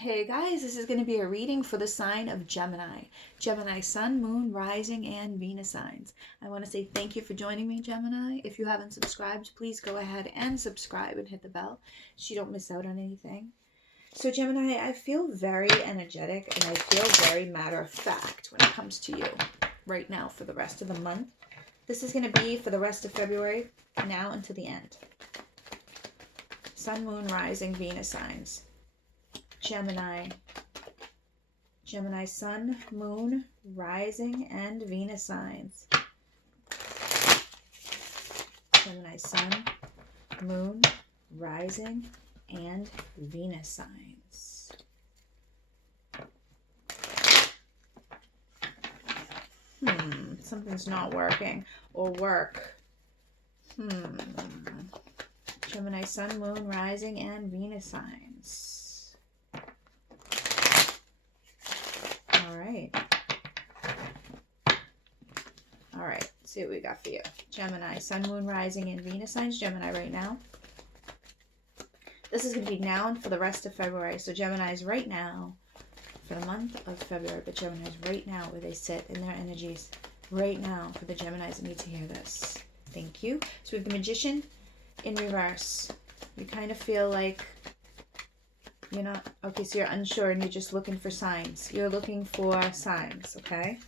Hey guys, this is going to be a reading for the sign of Gemini. Gemini sun, moon, rising, and Venus signs. I want to say thank you for joining me, Gemini. If you haven't subscribed, please go ahead and subscribe and hit the bell so you don't miss out on anything. So Gemini, I feel very energetic and I feel very matter of fact when it comes to you right now for the rest of the month. This is going to be for the rest of February, now until the end. Sun, moon, rising, Venus signs. Gemini, sun, moon, rising, and Venus signs. Gemini, sun, moon, rising, and Venus signs. Something's not working. Or work. Gemini, sun, moon, rising, and Venus signs. All right, let's see what we got for you. Gemini, sun, moon, rising, and Venus signs. Gemini right now. This is going to be now and for the rest of February. So Gemini's right now for the month of February, but Gemini's right now where they sit in their energies. Right now for the Geminis that need to hear this. Thank you. So we have the Magician in reverse. You kind of feel like you're not, okay, so you're unsure and you're just looking for signs. You're looking for signs, okay?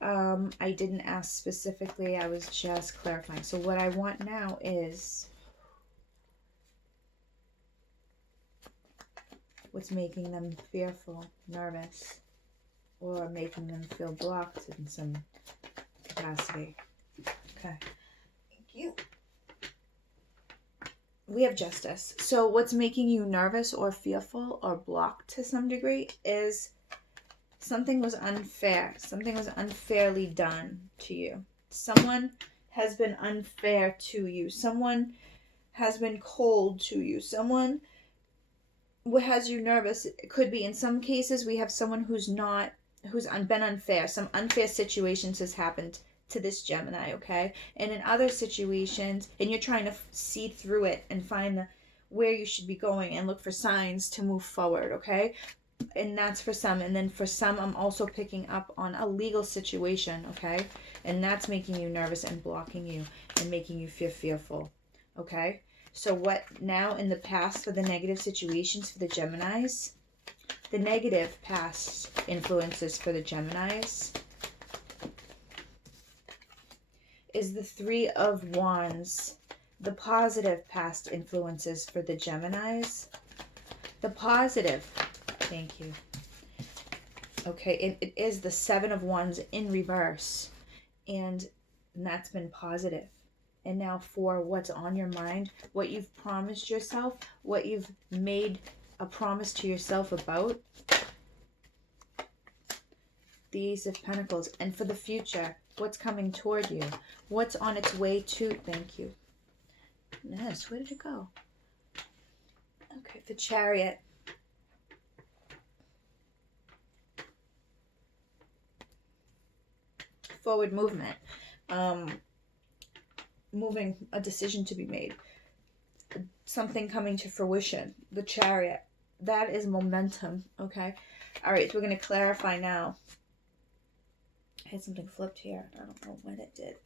I didn't ask specifically, I was just clarifying. So what I want now is what's making them fearful, nervous, or making them feel blocked in some capacity. Okay, thank you. We have Justice. So what's making you nervous or fearful or blocked to some degree is something was unfair. Something was unfairly done to you. Someone has been unfair to you. Someone has been cold to you. Someone has you nervous. It could be in some cases we have someone who's been unfair. Some unfair situations has happened to this Gemini, okay? And in other situations, and you're trying to see through it and find where you should be going and look for signs to move forward, okay? And that's for some. And then for some, I'm also picking up on a legal situation, okay? And that's making you nervous and blocking you and making you feel fearful, okay? So what now in the past for the negative situations for the Geminis? The negative past influences for the Geminis is the Three of Wands. The positive past influences for the Geminis. The positive, thank you. Okay, it is the Seven of Wands in reverse. And that's been positive. And now for what's on your mind, what you've promised yourself, what you've made a promise to yourself about. The Ace of Pentacles. And for the future, what's coming toward you? What's on its way to, thank you. Yes, where did it go? Okay, the Chariot. Forward movement. Moving, a decision to be made. Something coming to fruition. The Chariot. That is momentum, okay? All right, so we're going to clarify now. I had something flipped here. I don't know what it did.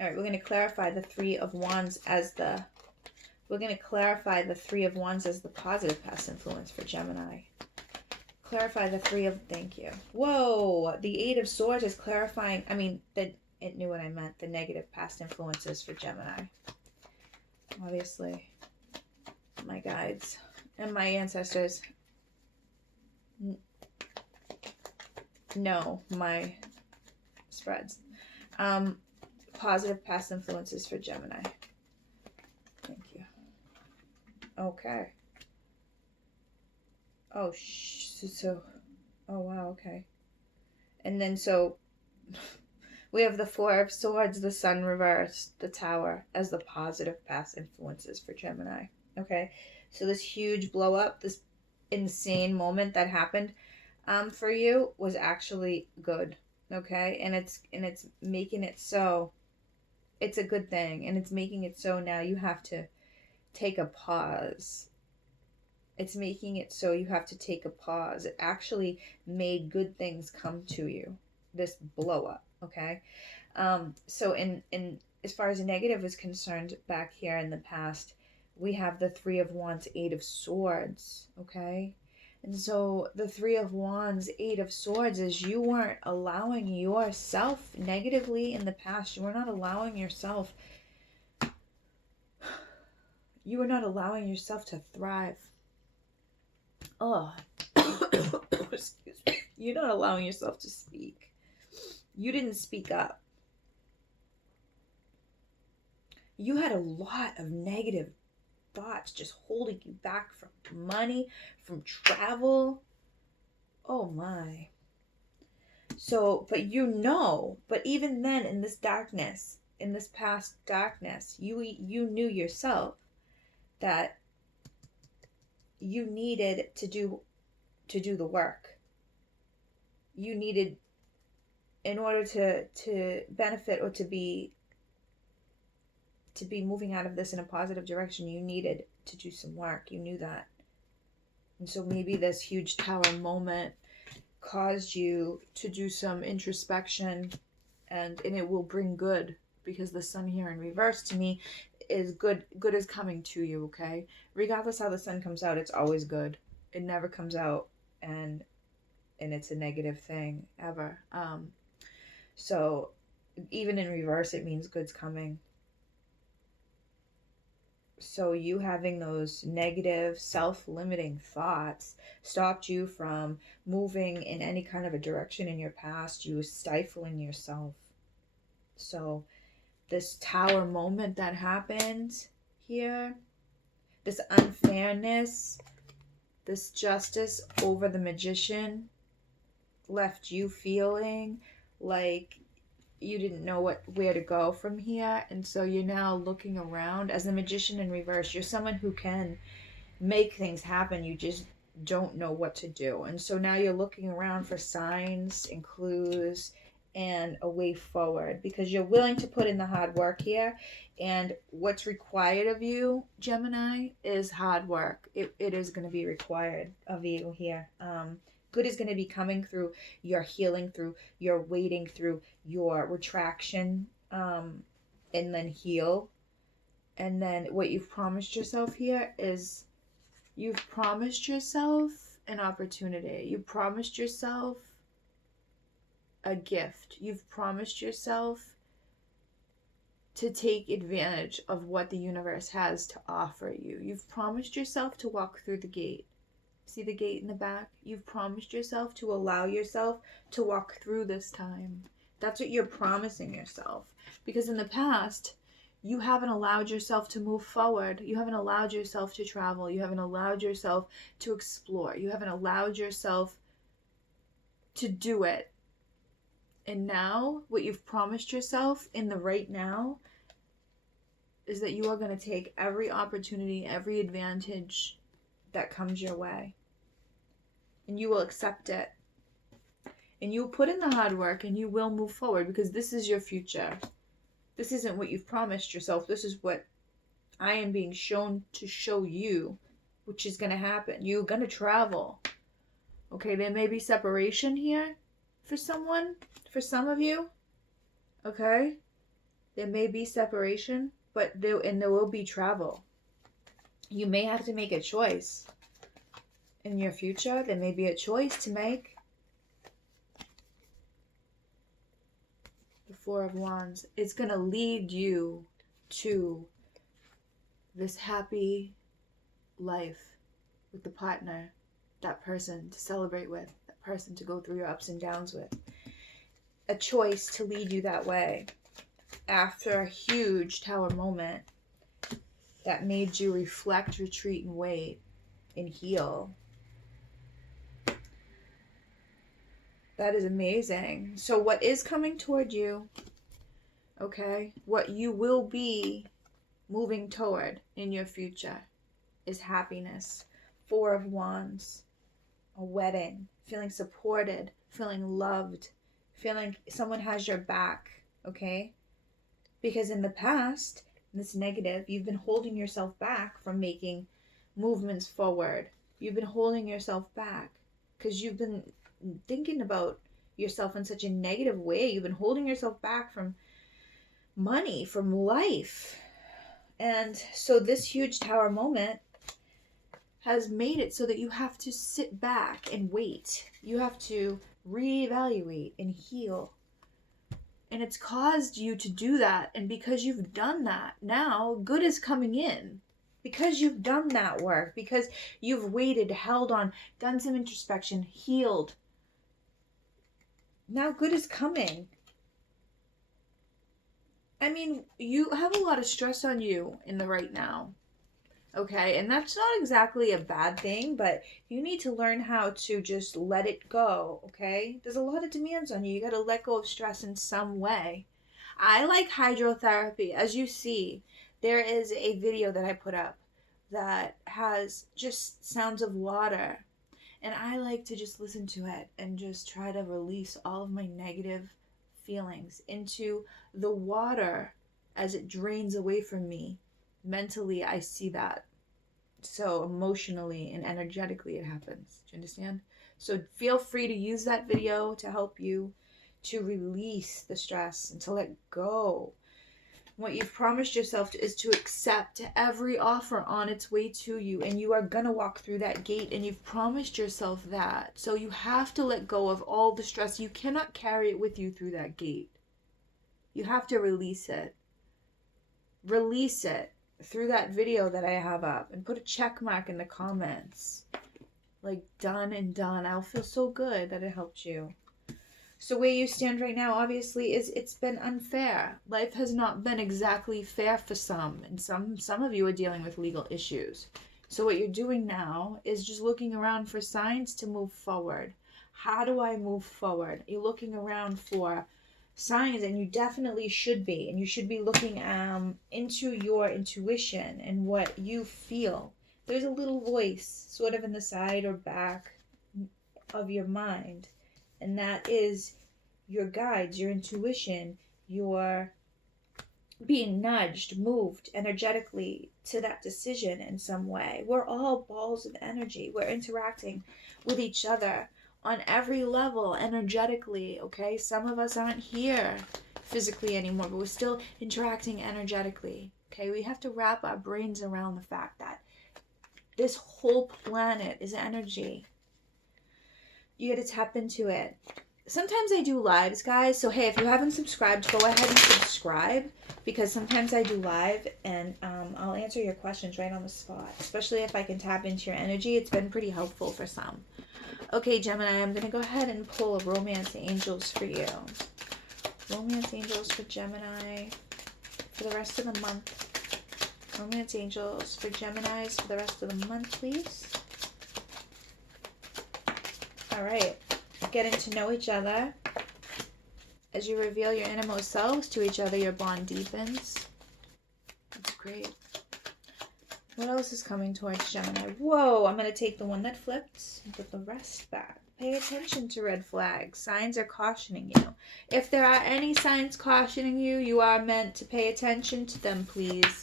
All right, we're going to clarify the Three of Wands as the... We're going to clarify the Three of Wands as the positive past influence for Gemini. Clarify the Three of... Thank you. Whoa! The Eight of Swords is clarifying... I mean, it knew what I meant. The negative past influences for Gemini. Obviously, my guides and my ancestors know my spreads. Positive past influences for Gemini. Thank you. Okay. Oh, oh wow, okay. And then so we have the Four of Swords, the Sun reversed, the Tower as the positive past influences for Gemini. Okay, so this huge blow up, this insane moment that happened for you was actually good. Okay, and it's making it so it's a good thing, and it's making it so now you have to take a pause It's making it so you have to take a pause. It actually made good things come to you, this blow up, okay? So in as far as negative is concerned, back here in the past, we have the Three of Wands, Eight of Swords, okay? And so the Three of Wands, Eight of Swords is you weren't allowing yourself negatively in the past. You were not allowing yourself, to thrive. Oh, excuse me. You're not allowing yourself to speak. You didn't speak up. You had a lot of negative thoughts just holding you back from money, from travel. Oh my. So, but even then in this darkness, in this past darkness, you knew yourself that you needed to do the work. You needed, in order to benefit or to be moving out of this in a positive direction, you needed to do some work. You knew that. And so maybe this huge tower moment caused you to do some introspection, and it will bring good, because the sun here in reverse to me is good. Good is coming to you, okay? Regardless how the sun comes out, it's always good. It never comes out and it's a negative thing ever. So even in reverse, it means good's coming. So you having those negative, self-limiting thoughts stopped you from moving in any kind of a direction in your past. You were stifling yourself. So this tower moment that happened here, this unfairness, this justice over the Magician, left you feeling like you didn't know where to go from here. And so you're now looking around. As the Magician in reverse, you're someone who can make things happen. You just don't know what to do. And so now you're looking around for signs and clues and a way forward, because you're willing to put in the hard work here. And what's required of you, Gemini, is hard work. It is going to be required of you here. Good is going to be coming through your healing, through your waiting, through your retraction, and then heal. And then what you've promised yourself here is you've promised yourself an opportunity. You promised yourself a gift. You've promised yourself to take advantage of what the universe has to offer you. You've promised yourself to walk through the gate. See the gate in the back? You've promised yourself to allow yourself to walk through this time. That's what you're promising yourself. Because in the past, you haven't allowed yourself to move forward. You haven't allowed yourself to travel. You haven't allowed yourself to explore. You haven't allowed yourself to do it. And now, what you've promised yourself in the right now is that you are going to take every opportunity, every advantage that comes your way. And you will accept it. And you'll put in the hard work and you will move forward, because this is your future. This isn't what you've promised yourself. This is what I am being shown to show you, which is going to happen. You're going to travel. Okay, there may be separation here for someone, for some of you. Okay? There may be separation, but there will be travel. You may have to make a choice in your future. There may be a choice to make. The Four of Wands. It's going to lead you to this happy life with the partner, that person to celebrate with, that person to go through your ups and downs with. A choice to lead you that way after a huge tower moment that made you reflect, retreat, and wait, and heal. That is amazing. So what is coming toward you, okay, what you will be moving toward in your future is happiness. Four of Wands, a wedding, feeling supported, feeling loved, feeling someone has your back, okay? Because in the past, this negative, you've been holding yourself back from making movements forward. You've been holding yourself back because you've been thinking about yourself in such a negative way. You've been holding yourself back from money, from life. And so this huge tower moment has made it so that you have to sit back and wait. You have to reevaluate and heal. And it's caused you to do that. And because you've done that, now good is coming in. Because you've done that work, because you've waited, held on, done some introspection, healed. Now good is coming. I mean, you have a lot of stress on you in the right now. Okay, and that's not exactly a bad thing, but you need to learn how to just let it go, okay? There's a lot of demands on you. You got to let go of stress in some way. I like hydrotherapy. As you see, there is a video that I put up that has just sounds of water. And I like to just listen to it and just try to release all of my negative feelings into the water as it drains away from me. Mentally, I see that. So emotionally and energetically, it happens. Do you understand? So feel free to use that video to help you to release the stress and to let go. What you've promised yourself is to accept every offer on its way to you, and you are going to walk through that gate, and you've promised yourself that. So you have to let go of all the stress. You cannot carry it with you through that gate. You have to release it. Release it through that video that I have up, and put a check mark in the comments. Like, done and done. I'll feel so good that it helped you. So where you stand right now, obviously, is it's been unfair. Life has not been exactly fair for some, and some of you are dealing with legal issues. So what you're doing now is just looking around for signs to move forward. How do I move forward? You're looking around for signs, and you definitely should be. And you should be looking into your intuition and what you feel. There's a little voice sort of in the side or back of your mind. And that is your guides, your intuition, your being nudged, moved energetically to that decision in some way. We're all balls of energy. We're interacting with each other on every level energetically, okay? Some of us aren't here physically anymore, but we're still interacting energetically, okay? We have to wrap our brains around the fact that this whole planet is energy. You got to tap into it. Sometimes I do lives, guys. So, hey, if you haven't subscribed, go ahead and subscribe. Because sometimes I do live and I'll answer your questions right on the spot. Especially if I can tap into your energy. It's been pretty helpful for some. Okay, Gemini, I'm going to go ahead and pull a Romance Angels for you. Romance Angels for Gemini for the rest of the month. Romance Angels for Geminis for the rest of the month, please. All right, getting to know each other. As you reveal your innermost selves to each other, your bond deepens. That's great. What else is coming towards Gemini? Whoa, I'm going to take the one that flipped and put the rest back. Pay attention to red flags. Signs are cautioning you. If there are any signs cautioning you, you are meant to pay attention to them, please.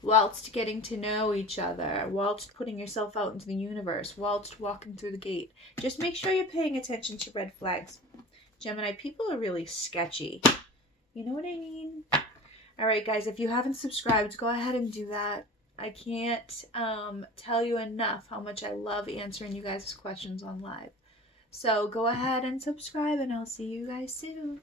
Whilst getting to know each other, whilst putting yourself out into the universe, whilst walking through the gate. Just make sure you're paying attention to red flags. Gemini, people are really sketchy. You know what I mean? Alright, guys, if you haven't subscribed, go ahead and do that. I can't tell you enough how much I love answering you guys' questions on live. So go ahead and subscribe, and I'll see you guys soon.